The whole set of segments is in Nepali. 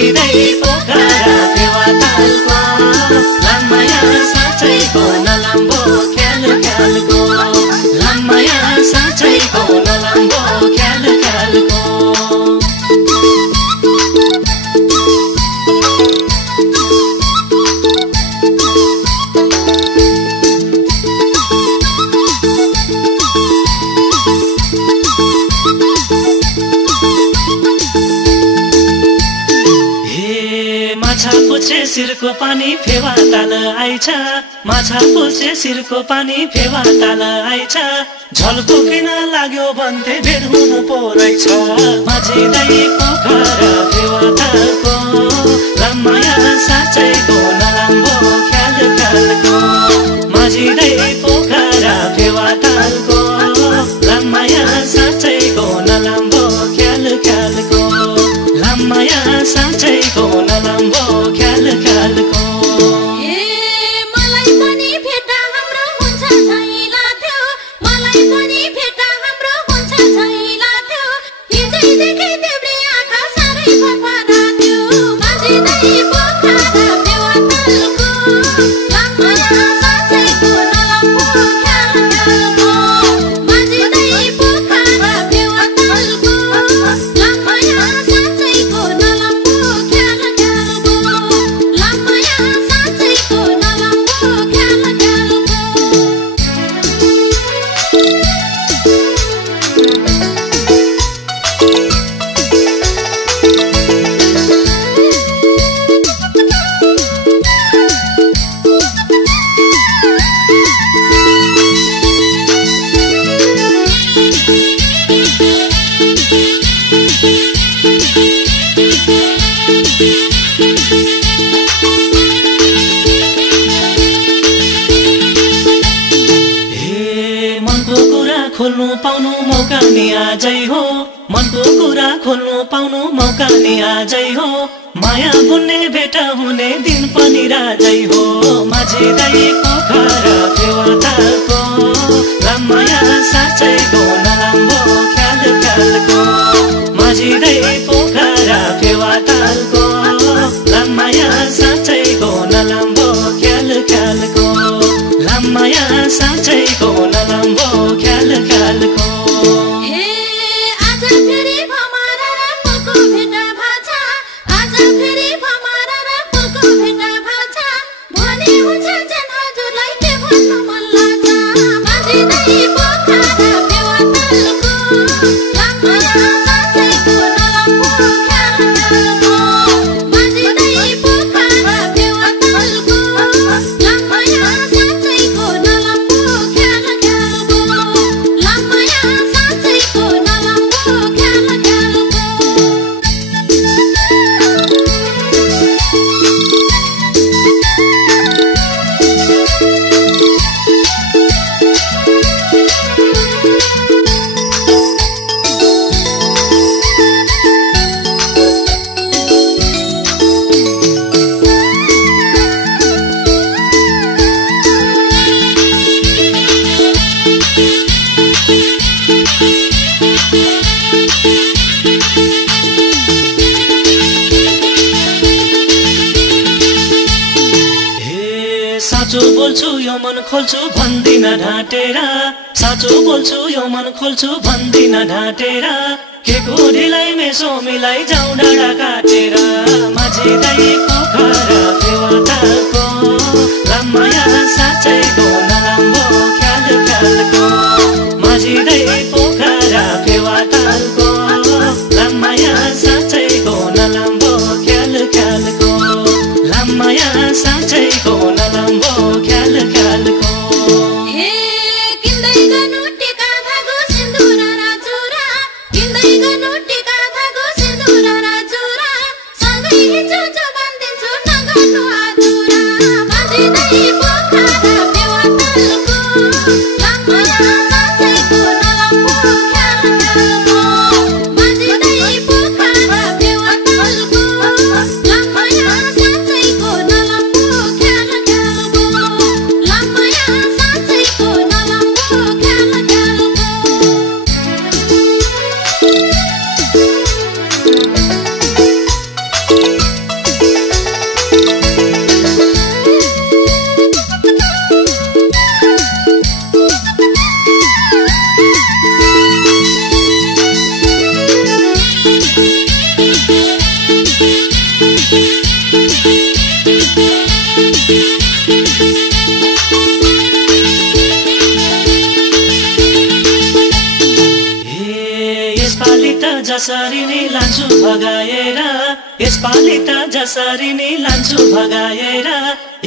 माझिँदै पोखरा फेवातालको लामया साँच्चैको नलम्बो ख्याल ख्यालको लामया साँच्चैको नलम्बो ख्याल ख्यालको माछा पुछे सिरको पानी फेवा ताल आइछ माछा पुछे सिरको पानी फेवा ताल आइछ झल्को किन लाग्यो भन्थे भेट हुनु पो रहेछ माझिँदै पोखरा फेवा तालको लामया साँच्चैको नलम्बो ख्याल ख्यालको माझिँदै पोखरा फेवा तालको लामया साँच्चैको नलम्बो ख्याल ख्यालको लामया साँच्चैको नलम्बो ख्याल ख्यालको मलाई पनि भेट्दा हाम्रो हुन्छ झै लाग्थ्यो मलाई पनि भेट्दा हाम्रो हुन्छ झै लाग्थ्यो हिजैदेखि देब्रे आँखा साह्रै फरफरा थियो माझिँदै पोखरा फेवातालको लामया साँच्चैको नलम्बो ख्याल ख्यालको माझिँदै पोखरा फेवातालको लामया साँच्चैको नलम्बो ख्याल ख्यालको लामया साँच्चैको नलम्बो ख्याल ख्यालको मनको कुरा खोल्नु पाउनु मौका नि आजै हो मनको कुरा खोल्नु पाउनु मौका नि आजै हो माया बुन्ने भेट हुने दिन पनि राजै हो माझिँदै पोखरा फेवातालको लामया साँच्चैको नलम्बो ख्याल ख्यालको माझिँदै पोखरा फेवातालको लामया साँच्चैको नलम्बो ख्याल ख्यालको लामया साँच्चैको नलम्बो ख्याल ख्यालको आज फेरि भमरा र फुलको भेटा भाछ आज फेरि भमरा र फुलको भेटा भाछ भनी हुन्छ जन हजुरलाई के भन्नु मन लाग्छ माझिँदै पोखरा फेवातालको लामया साँच्चैको नलम्बो ख्याल ख्यालको माझिँदै पोखरा फेवातालको लामया साँच्चैको नलम्बो ख्याल ख्यालको लामया साँच्चैको नलम्बो ख्याल ख्यालको साँचो बोल्छु यो मन खोल्छु भन्दिन ढाँटेर साँचो बोल्छु यो मन खोल्छु भन्दिन ढाँटेर के को ढिलाई मेसो मिलाई जाउँ डाँडा काटेर माझिँदै पोखरा फेवातालको लामया साँच्चैको नलम्बो ख्याल ख्यालको माझिँदै पोखरा फेवातालको लामया साँच्चैको नलम्बो ख्याल ख्यालको लामया साँच्चैको नलम्बो ख्याल ख्यालको किन्दै गर्नु टिका धागो सिन्दुर र चुरा किन्दै गर्नु टिका धागो सिन्दुर र चुरा सँगै हिजो जो बान्दिन्छु नगर्नु आधुरा माझिँदै पोखरा फेवातालको लामया साँच्चैको नलम्बो ख्याल ख्यालको माझिँदै पोखरा फेवातालको लामया साँच्चैको नलम्बो ख्याल ख्यालको लामया साँच्चैको नलम्बो ख्याल ख्यालको यसपालि त जसरी नै लान्छु भगाएर यसपालि त जसरी नै लान्छु भगाएर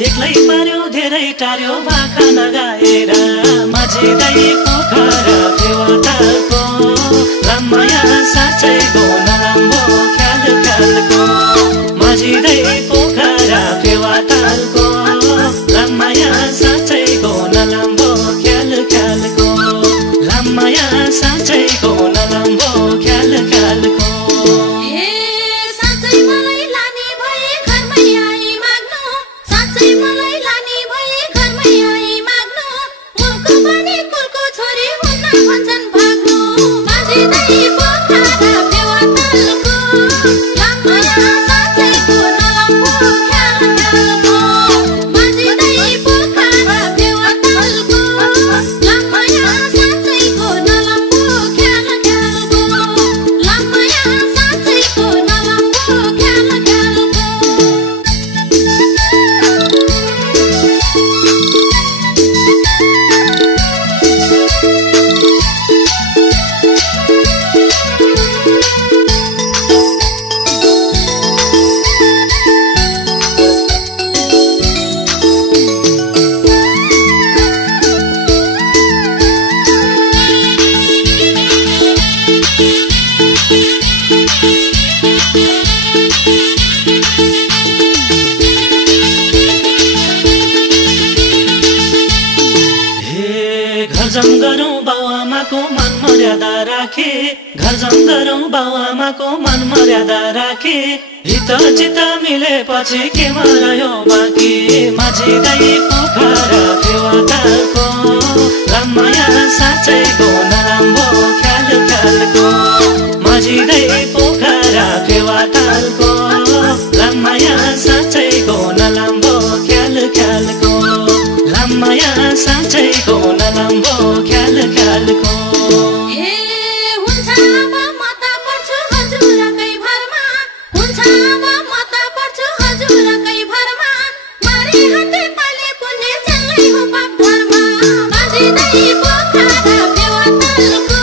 एक्लै पार्यो धेरै टार्यो भाका नगाएर माझिँदै पोखरा फेवातालको लामाया साँच्चैको नराम्रो ख्याल ख्यालको माझिँदै पोखरा फेवातालको लामाया साँच्चैको नराम्रो ख्याल ख्यालको लामाया साँच्चैको नराम्रो ख्याल ख्यालको हे साँच्चै मलाई लाने भए घरमै आई माग्नु साँच्चै मलाई लाने भए घरमै आई माग्नु कुलको पनि कुलको छोरी हुन्न भन्छन् भाग्नु माझिँदै पोखरा फेवातालको लामाया साँच्चैको नराम्रो ख्याल ख्यालको माझिँदै पोखरा फेवातालको लामाया साँच्चैको नराम्रो ख्याल ख्यालको लामाया साँच्चैको नराम्रो ख्याल ख्यालको घरजम गरौँ बाउआमाको मान मर्यादा राखे घरजम गरौँ बाउआमाको मान मर्यादा राखे हित चित मिलेपछि केमा रह्यो बाँकी माझिँदै पोखरा फेवातालको लामाया साँच्चैको नराम्रो ख्याल ख्यालको माझिँदै पोखरा फेवातालको लामाया साँच्चैको नराम्रो ख्याल ख्यालको लामाया साँच्चैको नराम्रो ख्याल ख्यालको हे हुन्छ अब म त पर्छु हजुरकै भरमा हुन्छ अब म त पर्छु हजुरकै भरमा मारे हाते पाले पुण्य चल्लै हो पाप धर्म माझिँदै पोखरा फेवातालको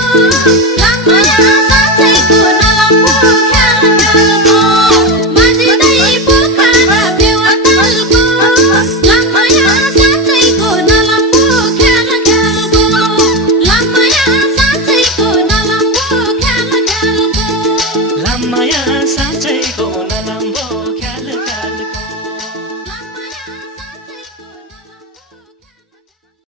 लामाया साँच्चैको नराम्रो ख्याल ख्यालको माझिँदै पोखरा फेवातालको लामाया साँच्चैको नराम्रो ख्याल ख्यालको लामाया साँच्चैको नराम्रो ख्याल ख्यालको लामाया